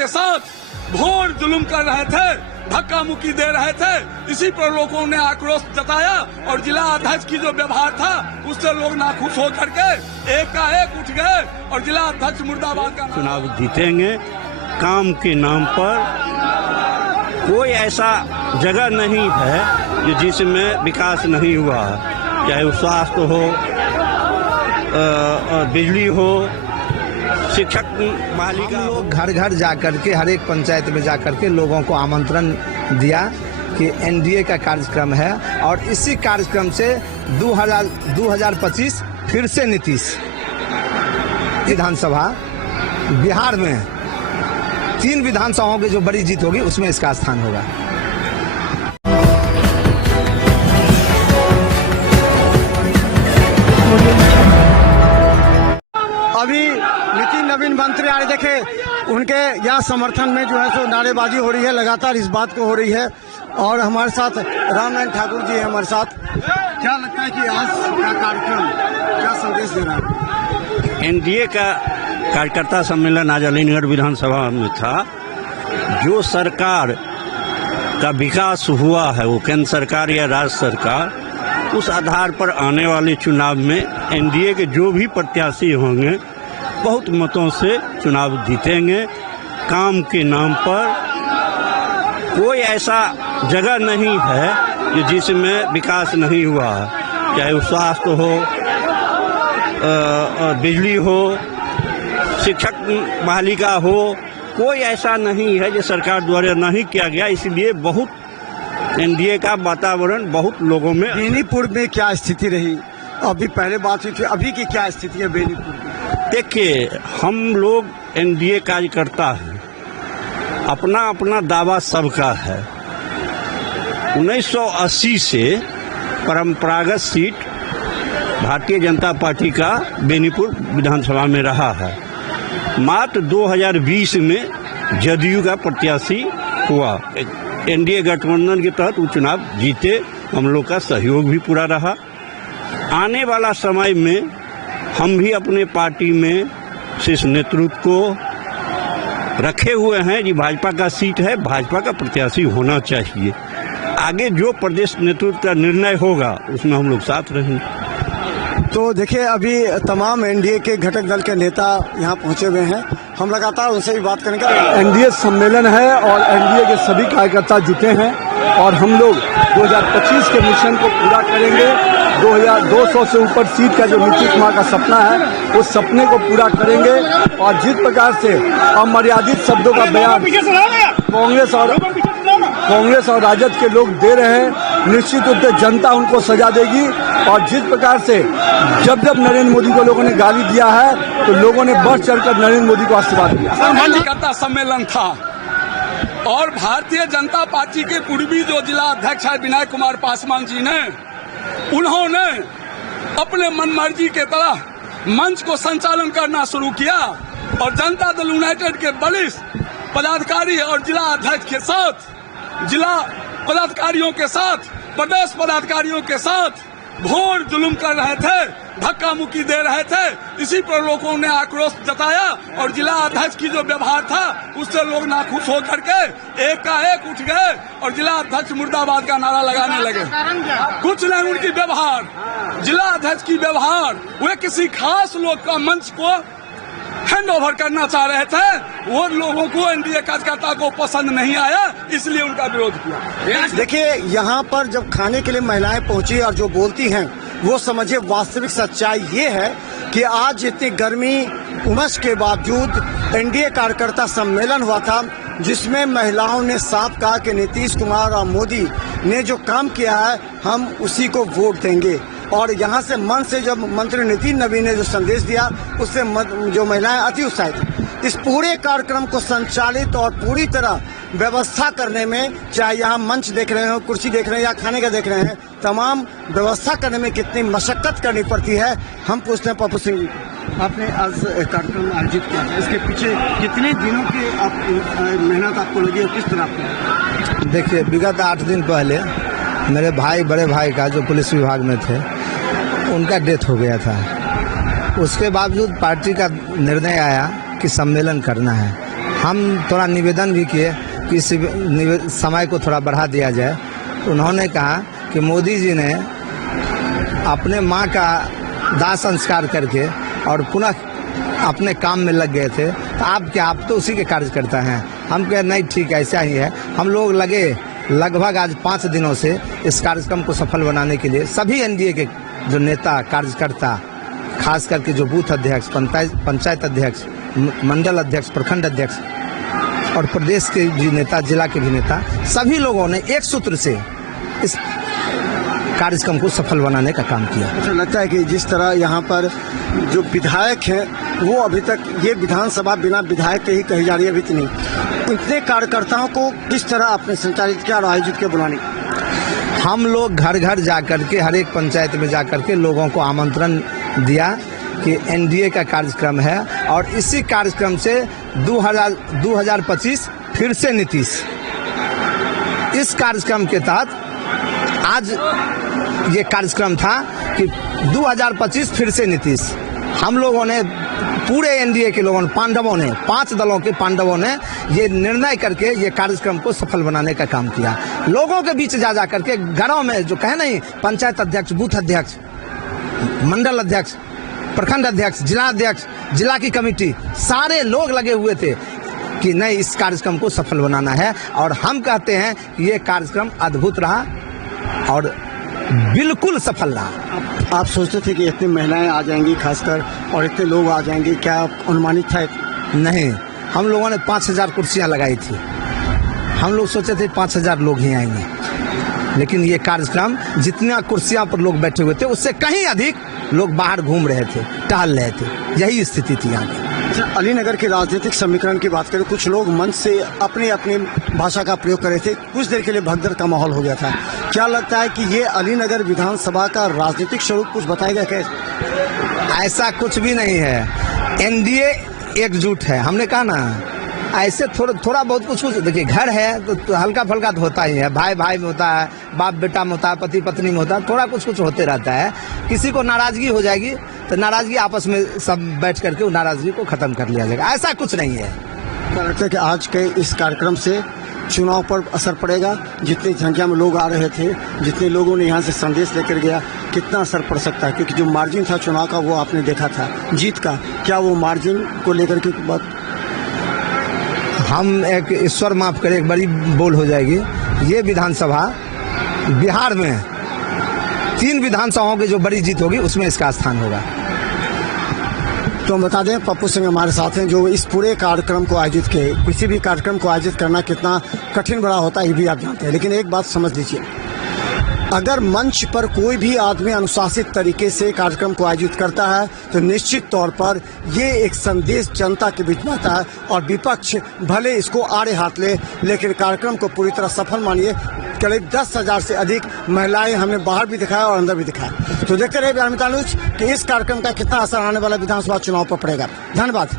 के साथ घोर जुल्म कर रहे थे, धक्का मुक्की दे रहे थे। इसी पर लोगों ने आक्रोश जताया और जिला अध्यक्ष की जो व्यवहार था उससे लोग नाखुश होकर के एकाएक उठ गए और जिला अध्यक्ष मुर्दाबाद का चुनाव जीतेंगे। काम के नाम पर कोई ऐसा जगह नहीं है जो जिसमें विकास नहीं हुआ है, चाहे वो स्वास्थ्य हो, बिजली हो, शिक्षक मालिका हो। घर घर जा करके हर एक पंचायत में जा करके लोगों को आमंत्रण दिया कि एनडीए का कार्यक्रम है और इसी कार्यक्रम से 2025 फिर से नीतीश विधानसभा बिहार में 3 विधानसभाओं की जो बड़ी जीत होगी उसमें इसका स्थान होगा। अभी नितिन नवीन मंत्री आ रहे, देखे उनके यहाँ समर्थन में जो है सो नारेबाजी हो रही है, लगातार इस बात को हो रही है। और हमारे साथ रामनारायण ठाकुर जी हैं हमारे साथ। क्या लगता है कि आज का कार्यक्रम क्या संदेश दे रहा है? एनडीए का कार्यकर्ता सम्मेलन आज अलीनगर विधानसभा में था। जो सरकार का विकास हुआ है वो केंद्र सरकार या राज्य सरकार, उस आधार पर आने वाले चुनाव में एनडीए के जो भी प्रत्याशी होंगे बहुत मतों से चुनाव जीतेंगे। काम के नाम पर कोई ऐसा जगह नहीं है जो जिसमें विकास नहीं हुआ है, चाहे वो स्वास्थ्य हो, बिजली हो, शिक्षक मालिका हो, कोई ऐसा नहीं है जो सरकार द्वारा नहीं किया गया। इसलिए बहुत एनडीए का वातावरण बहुत लोगों में। बेनीपुर में क्या स्थिति रही? अभी पहले बात हुई थी, अभी की क्या स्थिति है बेनीपुर में? देखिए, हम लोग एनडीए कार्यकर्ता हैं, अपना अपना दावा सबका है। 1980 से परंपरागत सीट भारतीय जनता पार्टी का बेनीपुर विधानसभा में रहा है। मात्र 2020 में जदयू का प्रत्याशी हुआ। एनडीए गठबंधन के तहत वो चुनाव जीते, हम लोग का सहयोग भी पूरा रहा। आने वाला समय में हम भी अपने पार्टी में शीर्ष नेतृत्व को रखे हुए हैं कि भाजपा का सीट है, भाजपा का प्रत्याशी होना चाहिए। आगे जो प्रदेश नेतृत्व का निर्णय होगा उसमें हम लोग साथ रहेंगे। तो देखिए, अभी तमाम एनडीए के घटक दल के नेता यहाँ पहुँचे हुए हैं, हम लगातार उनसे भी बात करेंगे। एनडीए सम्मेलन है और एनडीए के सभी कार्यकर्ता जुटे हैं और हम लोग 2025 के मिशन को पूरा करेंगे। 2200 से ऊपर सीट का जो नीतीश कुमार का सपना है उस सपने को पूरा करेंगे। और जिस प्रकार से अमर्यादित शब्दों का बयान कांग्रेस और राजद के लोग दे रहे हैं, निश्चित रूप से जनता उनको सजा देगी। और जिस प्रकार से जब नरेंद्र मोदी को लोगों ने गाली दिया है तो लोगों ने बढ़ चढ़कर नरेंद्र मोदी को आशीर्वाद दिया। कार्यकर्ता सम्मेलन था और भारतीय जनता पार्टी के पूर्वी जो जिला अध्यक्ष है विनय कुमार पासवान जी ने, उन्होंने अपने मनमर्जी के तरह मंच को संचालन करना शुरू किया और जनता दल यूनाइटेड के वरिष्ठ पदाधिकारी और जिला अध्यक्ष के साथ, जिला पदाधिकारियों के साथ, प्रदेश पदाधिकारियों के साथ घोर जुल्म कर रहे थे, धक्का मुक्की दे रहे थे। इसी पर लोगों ने आक्रोश जताया और जिला अध्यक्ष की जो व्यवहार था उससे लोग नाखुश होकर के एकाएक उठ गए और जिला अध्यक्ष मुर्दाबाद का नारा लगाने लगे। कुछ नहीं, उनकी व्यवहार, जिला अध्यक्ष की व्यवहार, वे किसी खास लोग का मंच को हैंड ओवर करना चाह रहे थे, वो लोगों को एनडीए कार्यकर्ता को पसंद नहीं आया, इसलिए उनका विरोध किया। देखिए, यहाँ पर जब खाने के लिए महिलाएं पहुंची और जो बोलती हैं वो समझिए वास्तविक सच्चाई ये है कि आज इतनी गर्मी उमस के बावजूद एनडीए कार्यकर्ता सम्मेलन हुआ था जिसमें महिलाओं ने साफ कहा कि नीतीश कुमार और मोदी ने जो काम किया है हम उसी को वोट देंगे। और यहाँ से मन से जब मंत्री नितिन नवीन ने जो संदेश दिया उससे जो महिलाएं अति उत्साहित। इस पूरे कार्यक्रम को संचालित और पूरी तरह व्यवस्था करने में, चाहे यहाँ मंच देख रहे हो, कुर्सी देख रहे हैं या खाने का देख रहे हैं, तमाम व्यवस्था करने में कितनी मशक्कत करनी पड़ती है। हम पूछते हैं पप्पू सिंह जी, आपने आज कार्यक्रम आयोजित किया था, इसके पीछे कितने दिनों की मेहनत आपको लगी और किस तरह आपको? देखिए, विगत 8 दिन पहले मेरे भाई, बड़े भाई का जो पुलिस विभाग में थे, उनका डेथ हो गया था। उसके बावजूद पार्टी का निर्णय आया कि सम्मेलन करना है। हम थोड़ा निवेदन भी किए कि इस समय को थोड़ा बढ़ा दिया जाए। तो उन्होंने कहा कि मोदी जी ने अपने माँ का दाह संस्कार करके और पुनः अपने काम में लग गए थे, तो आप तो उसी के कार्यकर्ता हैं। हम कहे नहीं ठीक ऐसा ही है। हम लोग लगे लगभग आज 5 दिनों से इस कार्यक्रम को सफल बनाने के लिए सभी एनडीए के जो नेता कार्यकर्ता, खास करके जो बूथ अध्यक्ष, पंचायत अध्यक्ष, मंडल अध्यक्ष, प्रखंड अध्यक्ष और प्रदेश के भी नेता, जिला के भी नेता, सभी लोगों ने एक सूत्र से इस कार्यक्रम को सफल बनाने का काम किया। मुझे लगता है कि जिस तरह यहाँ पर जो विधायक हैं वो अभी तक ये विधानसभा बिना विधायक के ही कही जा रही है, अभी तो नहीं। इतने कार्यकर्ताओं को किस तरह आपने संचालित किया और आयोजित किया बुलाने? हम लोग घर घर जा करके, हर एक पंचायत में जा करके लोगों को आमंत्रण दिया कि एनडीए का कार्यक्रम है और इसी कार्यक्रम से 2025 फिर से नीतीश। इस कार्यक्रम के तहत आज ये कार्यक्रम था कि 2025 फिर से नीतीश। हम लोगों ने, पूरे एनडीए के लोगों ने, पांडवों ने, 5 दलों के पांडवों ने ये निर्णय करके ये कार्यक्रम को सफल बनाने का काम किया। लोगों के बीच जा करके घरों में जो कहे नहीं, पंचायत अध्यक्ष, बूथ अध्यक्ष, मंडल अध्यक्ष, प्रखंड अध्यक्ष, जिला अध्यक्ष, जिला की कमेटी, सारे लोग लगे हुए थे कि नहीं इस कार्यक्रम को सफल बनाना है। और हम कहते हैं कि ये कार्यक्रम अद्भुत रहा और बिल्कुल सफल रहा। आप सोचते थे कि इतनी महिलाएं आ जाएंगी खासकर और इतने लोग आ जाएंगे, क्या अनुमानित था? नहीं, हम लोगों ने 5000 कुर्सियां लगाई थी। हम लोग सोचे थे 5000 लोग ही आएंगे, लेकिन ये कार्यक्रम जितना कुर्सियां पर लोग बैठे हुए थे उससे कहीं अधिक लोग बाहर घूम रहे थे, टहल रहे थे। यही स्थिति थी यहाँ की। अलीनगर के राजनीतिक समीकरण की बात करें, कुछ लोग मंच से अपनी अपनी भाषा का प्रयोग कर रहे थे, कुछ देर के लिए भगदड़ का माहौल हो गया था। क्या लगता है कि ये अलीनगर विधानसभा का राजनीतिक स्वरूप कुछ बताएगा क्या? ऐसा कुछ भी नहीं है। एनडीए एकजुट है। हमने कहा ना, ऐसे थोड़ा बहुत कुछ देखिए, घर है तो हल्का फुल्का तो होता ही है, भाई भाई में होता है, बाप बेटा में होता है, पति पत्नी में होता है, थोड़ा कुछ होते रहता है। किसी को नाराजगी हो जाएगी तो नाराजगी आपस में सब बैठ करके उस नाराजगी को खत्म कर लिया जाएगा। ऐसा कुछ नहीं है। क्या लगता है कि आज के इस कार्यक्रम से चुनाव पर असर पड़ेगा? जितनी संख्या में लोग आ रहे थे, जितने लोगों ने यहाँ से संदेश लेकर गया, कितना असर पड़ सकता है? क्योंकि जो मार्जिन था चुनाव का वो आपने देखा था जीत का, क्या वो मार्जिन को लेकर के बात? हम एक ईश्वर माफ करे, एक बड़ी बोल हो जाएगी। ये विधानसभा बिहार में 3 विधानसभाओं की जो बड़ी जीत होगी उसमें इसका स्थान होगा। तो हम बता दें, पप्पू सिंह हमारे साथ हैं जो इस पूरे कार्यक्रम को आयोजित किए। किसी भी कार्यक्रम को आयोजित करना कितना कठिन बड़ा होता है ये भी आप जानते हैं, लेकिन एक बात समझ लीजिए, अगर मंच पर कोई भी आदमी अनुशासित तरीके से कार्यक्रम को आयोजित करता है तो निश्चित तौर पर ये एक संदेश जनता के बीच में आता है और विपक्ष भले इसको आड़े हाथ ले, लेकिन कार्यक्रम को पूरी तरह सफल मानिए। करीब 10,000 से अधिक महिलाएं हमने बाहर भी दिखाया और अंदर भी दिखाया। तो देखते रहिए बिहार मित्र न्यूज कि इस कार्यक्रम का कितना असर आने वाला विधानसभा चुनाव पर पड़ेगा। धन्यवाद।